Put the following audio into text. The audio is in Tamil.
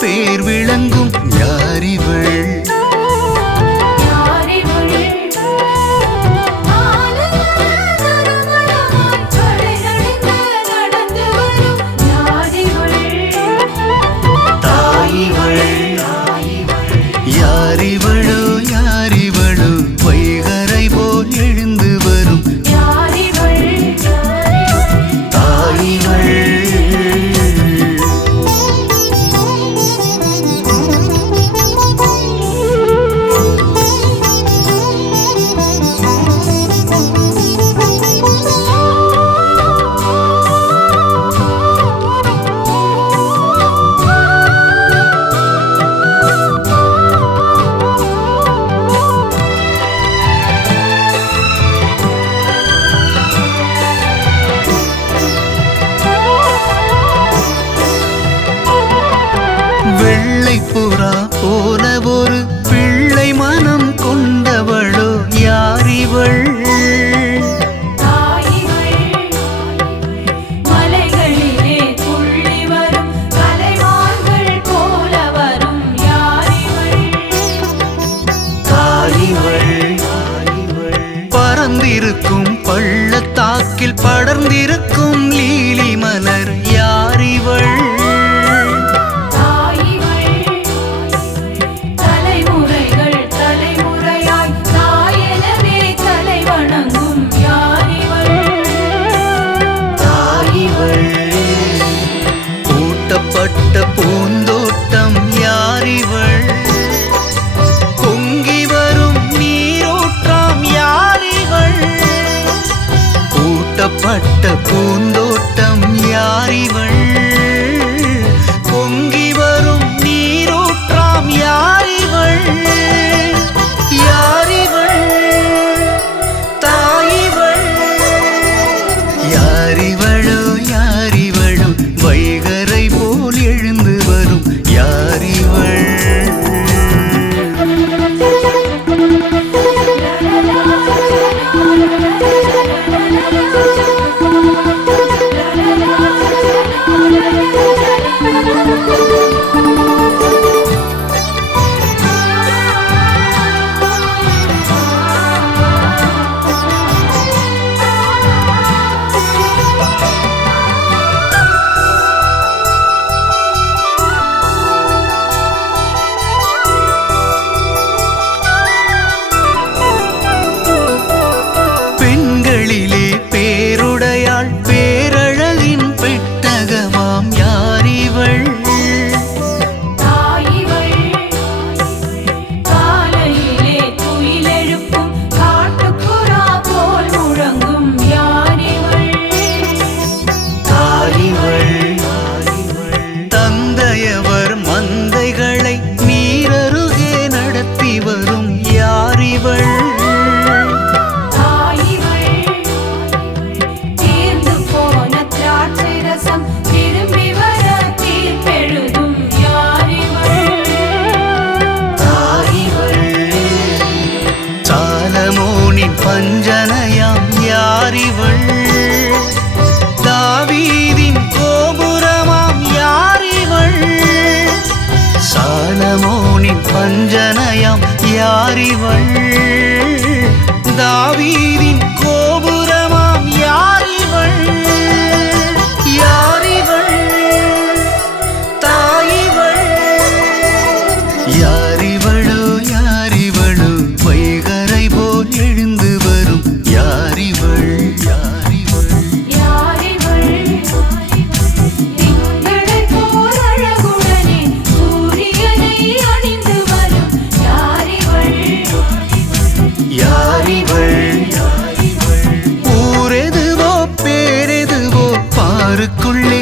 பேர் விளங்கும் யாரிவள் வெள்ளை புறா போல ஒரு பிள்ளை மனம் கொண்டவளோ யார் இவள் பறந்திருக்கும் பள்ளத்தாக்கில் படர்ந்திருக்கும் லீலி மலர் யாரிவள் தாவீதின் கோபுரமாம் யாரிவள்? சாலமோனின் பஞ்சனயம் யாரிவள்?